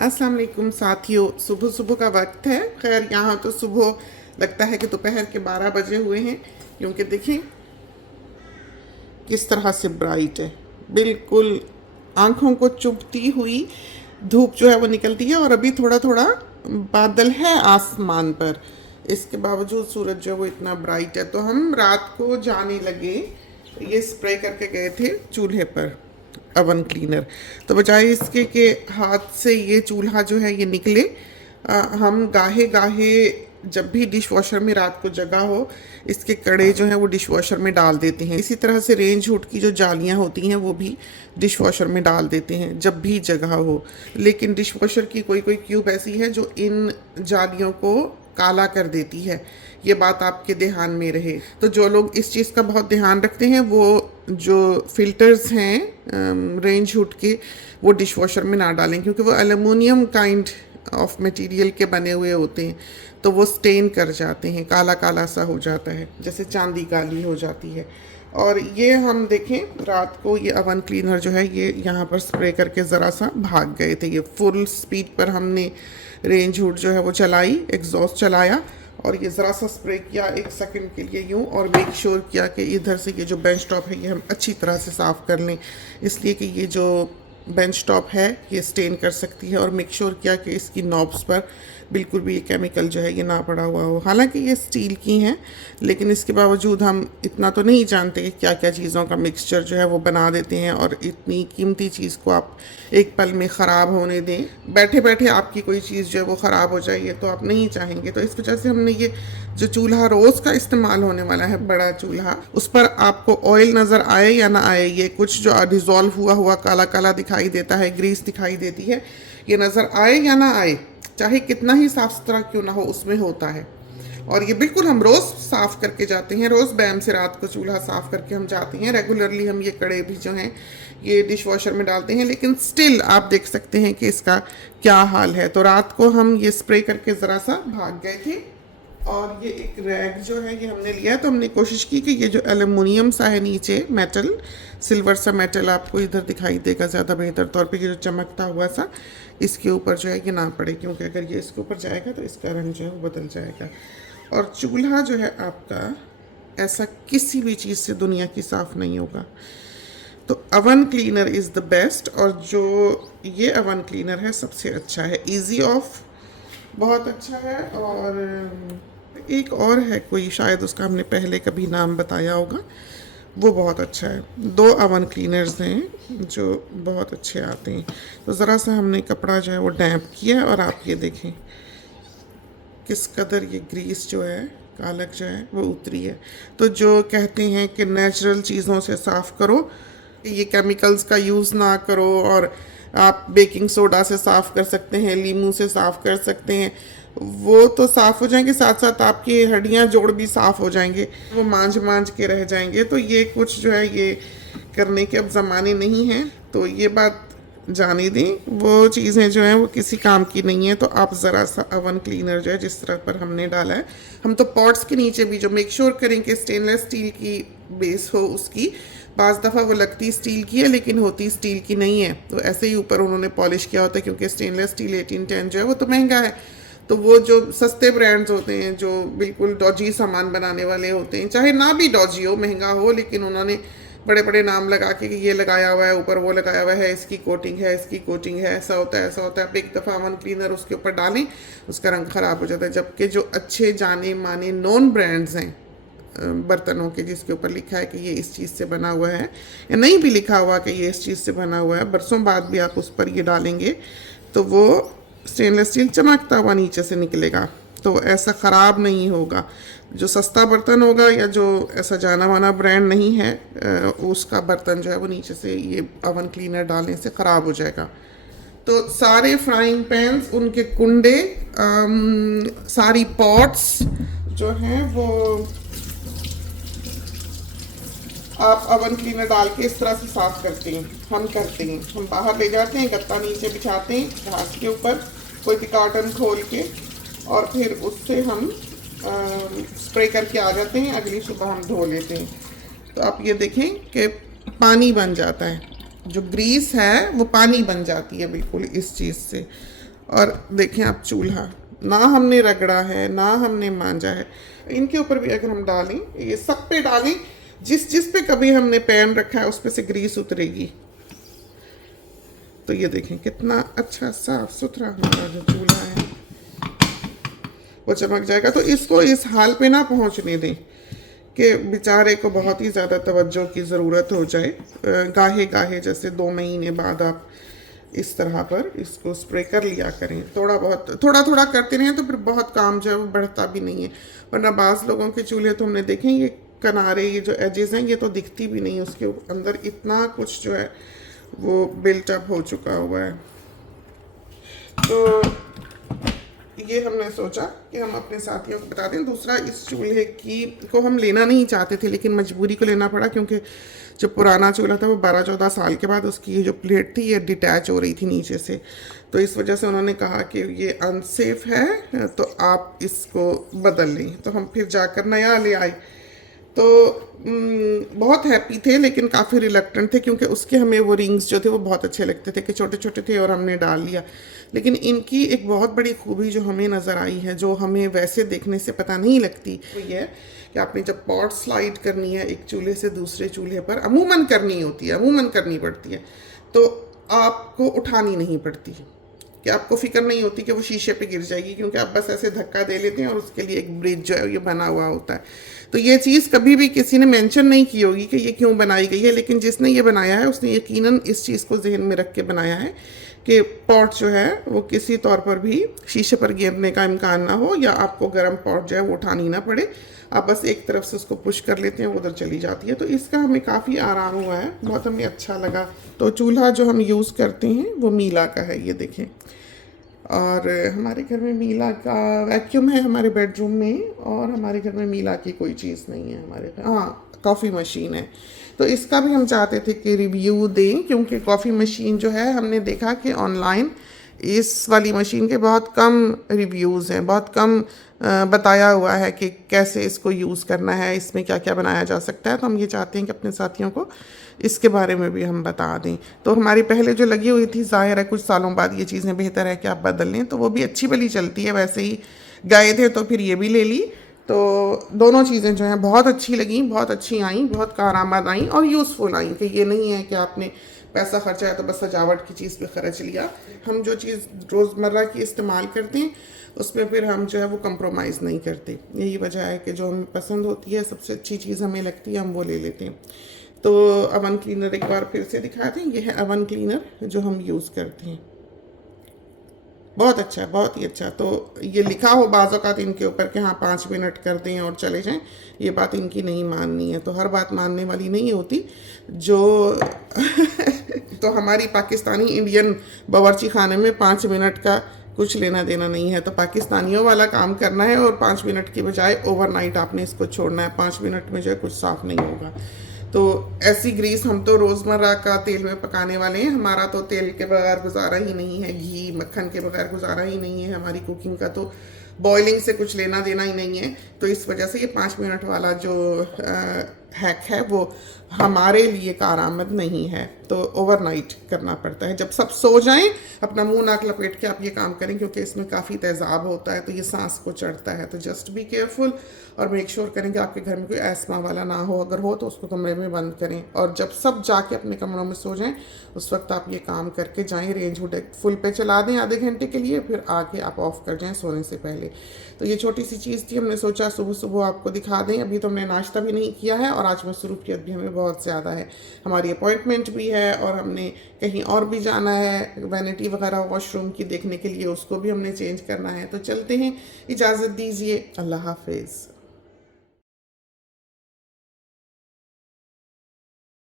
अस्सलाम वालेकुम साथियों, सुबह सुबह का वक्त है। खैर यहाँ तो सुबह लगता है कि दोपहर के 12 बजे हुए हैं, क्योंकि देखें किस तरह से ब्राइट है। बिल्कुल आंखों को चुभती हुई धूप जो है वो निकलती है, और अभी थोड़ा थोड़ा बादल है आसमान पर। इसके बावजूद सूरज जो है वो इतना ब्राइट है। तो हम रात को जाने लगे, ये स्प्रे करके गए थे चूल्हे पर अवन क्लीनर। तो बजाय इसके कि हाथ से ये चूल्हा जो है ये निकले, हम गाहे गाहे जब भी डिश वॉशर में रात को जगह हो, इसके कड़े जो हैं वो डिश वॉशर में डाल देते हैं। इसी तरह से रेंज हुड की जो जालियां होती हैं वो भी डिश वॉशर में डाल देते हैं जब भी जगह हो। लेकिन डिश वॉशर की कोई कोई क्यूब ऐसी है जो इन जालियों को काला कर देती है। ये बात आपके ध्यान में रहे। तो जो लोग इस चीज़ का बहुत ध्यान रखते हैं, वो जो फिल्टर्स हैं रेंज हुड के, वो डिश वॉशर में ना डालें, क्योंकि वो एल्युमिनियम काइंड ऑफ मटेरियल के बने हुए होते हैं। तो वो स्टेन कर जाते हैं, काला काला सा हो जाता है, जैसे चांदी काली हो जाती है। और ये हम देखें रात को ये अवन क्लीनर जो है ये यहाँ पर स्प्रे करके ज़रा सा भाग गए थे। ये फुल स्पीड पर हमने रेंज हुड जो है वो चलाई, एग्जॉस्ट चलाया, और ये ज़रा सा स्प्रे किया 1 सेकंड के लिए यूँ, और मेक श्योर किया कि इधर से ये जो बेंच टॉप है ये हम अच्छी तरह से साफ़ कर लें, इसलिए कि ये जो बेंच टॉप है ये स्टेन कर सकती है। और मेक श्योर किया कि इसकी नॉब्स पर बिल्कुल भी ये केमिकल जो है ये ना पड़ा हुआ हो। हालांकि ये स्टील की हैं, लेकिन इसके बावजूद हम इतना तो नहीं जानते कि क्या क्या चीज़ों का मिक्सचर जो है वो बना देते हैं, और इतनी कीमती चीज़ को आप एक पल में ख़राब होने दें। बैठे बैठे आपकी कोई चीज़ जो है वो ख़राब हो जाए, ये तो आप नहीं चाहेंगे। तो इस वजह से हमने ये जो चूल्हा रोज़ का इस्तेमाल होने वाला है, बड़ा चूल्हा, उस पर आपको ऑयल नज़र आए या ना आए, ये कुछ जो डिज़ोल्व हुआ हुआ काला काला दिखाई देता है, ग्रीस दिखाई देती है, ये नज़र आए या ना आए, चाहे कितना ही साफ सुथरा क्यों ना हो, उसमें होता है। और ये बिल्कुल हम रोज़ साफ़ करके जाते हैं, रोज़ बैम से रात को चूल्हा साफ़ करके हम जाते हैं। रेगुलरली हम ये कड़े भी जो हैं ये डिश वॉशर में डालते हैं, लेकिन स्टिल आप देख सकते हैं कि इसका क्या हाल है। तो रात को हम ये स्प्रे करके ज़रा सा भाग गए थे, और ये एक रैग जो है ये हमने लिया है। तो हमने कोशिश की कि ये जो एल्युमिनियम सा है नीचे, मेटल, सिल्वर सा मेटल आपको इधर दिखाई देगा ज़्यादा बेहतर तौर पे, ये जो चमकता हुआ सा, इसके ऊपर जो है ये ना पड़े, क्योंकि अगर ये इसके ऊपर जाएगा तो इसका रंग जो है वो बदल जाएगा। और चूल्हा जो है आपका ऐसा किसी भी चीज़ से दुनिया की साफ़ नहीं होगा। तो oven cleaner is the best, और जो ये अवन क्लीनर है सबसे अच्छा है। इजी ऑफ बहुत अच्छा है, और एक और है कोई, शायद उसका हमने पहले कभी नाम बताया होगा, वो बहुत अच्छा है। 2 अवन क्लीनर्स हैं जो बहुत अच्छे आते हैं। तो ज़रा सा हमने कपड़ा जो है वो डैम्प किया, और आप ये देखें किस कदर ये ग्रीस जो है, कालक जो है वो उतरी है। तो जो कहते हैं कि नेचुरल चीज़ों से साफ़ करो, ये केमिकल्स का यूज़ ना करो, और आप बेकिंग सोडा से साफ़ कर सकते हैं, लीमू से साफ़ कर सकते हैं, वो तो साफ़ हो जाएंगे, साथ साथ आपकी हड्डियां जोड़ भी साफ़ हो जाएंगे, वो मांझ मांझ के रह जाएंगे। तो ये कुछ जो है ये करने के अब ज़माने नहीं हैं, तो ये बात जाने दें। वो चीज़ें जो हैं वो किसी काम की नहीं है। तो आप ज़रा सा अवन क्लीनर जो है जिस तरह पर हमने डाला है, हम तो पॉट्स के नीचे भी जो मेक श्योर करें कि स्टेनलेस स्टील की बेस हो उसकी, बाज़ दफ़ा वो लगती स्टील की है लेकिन होती स्टील की नहीं है। तो ऐसे ही ऊपर उन्होंने पॉलिश किया होता है, क्योंकि स्टेनलेस स्टील 1810 जो है वो तो महंगा है। तो वो जो सस्ते ब्रांड्स होते हैं जो बिल्कुल डॉजी सामान बनाने वाले होते हैं, चाहे ना भी डॉजी हो, महंगा हो, लेकिन उन्होंने बड़े बड़े नाम लगा के कि ये लगाया हुआ है, ऊपर वो लगाया हुआ है, इसकी कोटिंग है, इसकी कोटिंग है, ऐसा होता है, ऐसा होता है। आप एक दफ़ा अवन क्लीनर उसके ऊपर डालें, उसका रंग ख़राब हो जाता है। जबकि जो अच्छे जाने माने नॉन ब्रांड्स हैं बर्तनों के, जिसके ऊपर लिखा है कि ये इस चीज़ से बना हुआ है, या नहीं भी लिखा हुआ कि ये इस चीज़ से बना हुआ है, बरसों बाद भी आप उस पर ये डालेंगे तो वो स्टेनलेस स्टील चमकता हुआ नीचे से निकलेगा, तो ऐसा ख़राब नहीं होगा। जो सस्ता बर्तन होगा या जो ऐसा जाना माना ब्रांड नहीं है, उसका बर्तन जो है वो नीचे से ये अवन क्लीनर डालने से ख़राब हो जाएगा। तो सारे फ्राइंग पैन्स, उनके कुंडे, सारी पॉट्स जो हैं वो आप अवन क्लीनर डाल के इस तरह से साफ़ करते हैं। हम करते हैं, हम बाहर ले जाते हैं, गत्ता नीचे बिछाते हैं घास के ऊपर, कोई भी कार्टन खोल के, और फिर उससे हम स्प्रे करके आ जाते हैं। अगली सुबह हम धो लेते हैं। तो आप ये देखें कि पानी बन जाता है, जो ग्रीस है वो पानी बन जाती है बिल्कुल इस चीज़ से। और देखें आप चूल्हा, ना हमने रगड़ा है ना हमने मांजा है। इनके ऊपर भी अगर हम डालें, ये सब पे डालें, जिस जिस पे कभी हमने पैन रखा है उस पे से ग्रीस उतरेगी। तो ये देखें कितना अच्छा साफ सुथरा हमारा जो चूल्हा है वो चमक जाएगा। तो इसको इस हाल पे ना पहुंचने दें कि बेचारे को बहुत ही ज़्यादा तवज्जो की ज़रूरत हो जाए। गाहे गाहे जैसे 2 महीने बाद आप इस तरह पर इसको स्प्रे कर लिया करें। थोड़ा थोड़ा करते रहें तो फिर बहुत काम जो है वो बढ़ता भी नहीं है। वरना बाज़ लोगों के चूल्हे तो हमने देखे ये किनारे, ये जो एजेस हैं, ये तो दिखती भी नहीं, उसके अंदर इतना कुछ जो है वो बिल्टअप हो चुका हुआ है। तो ये हमने सोचा कि हम अपने साथियों को बता दें। दूसरा, इस चूल्हे को हम लेना नहीं चाहते थे, लेकिन मजबूरी को लेना पड़ा, क्योंकि जो पुराना चूल्हा था वो 12-14 साल के बाद उसकी ये जो प्लेट थी ये डिटैच हो रही थी नीचे से। तो इस वजह से उन्होंने कहा कि ये अनसेफ है, तो आप इसको बदल लें। तो हम फिर जाकर नया ले आए। तो बहुत हैप्पी थे, लेकिन काफ़ी रिलक्टेंट थे, क्योंकि उसके हमें वो रिंग्स जो थे वो बहुत अच्छे लगते थे कि छोटे छोटे थे और हमने डाल लिया। लेकिन इनकी एक बहुत बड़ी खूबी जो हमें नज़र आई है, जो हमें वैसे देखने से पता नहीं लगती, वो ये है कि आपने जब पॉट स्लाइड करनी है एक चूल्हे से दूसरे चूल्हे पर, अमूमन करनी होती है, अमूमन करनी पड़ती है, तो आपको उठानी नहीं पड़ती, कि आपको फिक्र नहीं होती कि वो शीशे पे गिर जाएगी, क्योंकि आप बस ऐसे धक्का दे लेते हैं और उसके लिए एक ब्रिज जो है ये बना हुआ होता है। तो ये चीज़ कभी भी किसी ने मेंशन नहीं की होगी कि ये क्यों बनाई गई है, लेकिन जिसने ये बनाया है उसने यकीनन इस चीज़ को जहन में रख के बनाया है कि पॉट जो है वो किसी तौर पर भी शीशे पर गिरने का इम्कान ना हो, या आपको गर्म पॉट जो है वो उठानी ना पड़े। आप बस एक तरफ से उसको पुश कर लेते हैं, उधर चली जाती है। तो इसका हमें काफ़ी आराम हुआ है, बहुत हमें अच्छा लगा। तो चूल्हा जो हम यूज़ करते हैं वो मीला का है, ये देखें। और हमारे घर में मीला का वैक्यूम है हमारे बेडरूम में, और हमारे घर में मीला की कोई चीज़ नहीं है हमारे घर। हाँ, कॉफ़ी मशीन है। तो इसका भी हम चाहते थे कि रिव्यू दें, क्योंकि कॉफ़ी मशीन जो है हमने देखा कि ऑनलाइन इस वाली मशीन के बहुत कम रिव्यूज़ हैं, बहुत कम बताया हुआ है कि कैसे इसको यूज़ करना है, इसमें क्या क्या बनाया जा सकता है। तो हम ये चाहते हैं कि अपने साथियों को इसके बारे में भी हम बता दें। तो हमारी पहले जो लगी हुई थी, ज़ाहिर है कुछ सालों बाद ये चीज़ें बेहतर है कि आप बदल लें, तो वो भी अच्छी भली चलती है। वैसे ही गए थे तो फिर ये भी ले ली। तो दोनों चीज़ें जो हैं बहुत अच्छी लगी, बहुत अच्छी आई, बहुत कारआमद आई और यूज़फुल आई, कि ये नहीं है कि आपने पैसा खर्चा है तो बस सजावट की चीज़ पे खर्च लिया। हम जो चीज़ रोज़मर्रा की इस्तेमाल करते हैं उसमें फिर हम जो है वो कंप्रोमाइज़ नहीं करते। यही वजह है कि जो हमें पसंद होती है, सबसे अच्छी चीज़ हमें लगती है, हम वो ले लेते हैं। तो अवन क्लीनर एक बार फिर से दिखाते हैं। ये है अवन क्लीनर जो हम यूज़ करते हैं, बहुत अच्छा है, बहुत ही अच्छा। तो ये लिखा हो बाज़ औक़ात इनके ऊपर कि हाँ 5 मिनट कर दें और चले जाएं, ये बात इनकी नहीं माननी है। तो हर बात मानने वाली नहीं होती जो तो हमारी पाकिस्तानी इंडियन बावर्ची खाने में 5 मिनट का कुछ लेना देना नहीं है। तो पाकिस्तानियों वाला काम करना है और 5 मिनट की बजाय ओवरनाइट आपने इसको छोड़ना है। 5 मिनट में जो है कुछ साफ़ नहीं होगा। तो ऐसी ग्रीस हम तो रोज़मर्रा का तेल में पकाने वाले हैं, हमारा तो तेल के बगैर गुजारा ही नहीं है, घी मक्खन के बगैर गुजारा ही नहीं है। हमारी कुकिंग का तो बॉइलिंग से कुछ लेना देना ही नहीं है। तो इस वजह से ये 5 मिनट वाला जो हैक है वो हमारे लिए कारआमद नहीं है। तो ओवरनाइट करना पड़ता है, जब सब सो जाएं अपना मुंह नाक लपेट के आप ये काम करें, क्योंकि इसमें काफ़ी तेज़ाब होता है तो ये सांस को चढ़ता है। तो जस्ट बी केयरफुल और मेक श्योर करें कि आपके घर में कोई एस्मा वाला ना हो। अगर हो तो उसको कमरे में बंद करें, और जब सब जाके अपने कमरों में सो जाएं उस वक्त आप ये काम करके जाएं। रेंज हुड फुल पे चला दें आधे घंटे के लिए, फिर आके आप ऑफ़ कर जाएं सोने से पहले। तो ये छोटी सी चीज़ थी, हमने सोचा सुबह सुबह आपको दिखा दें। अभी तो हमने नाश्ता भी नहीं किया है और आज मसरूफियत भी हमें बहुत ज़्यादा है, हमारी अपॉइंटमेंट भी है और हमने कहीं और भी जाना है, वैनिटी वगैरह वॉशरूम की देखने के लिए, उसको भी हमने चेंज करना है। तो चलते हैं, इजाज़त दीजिए, अल्लाह हाफिज़।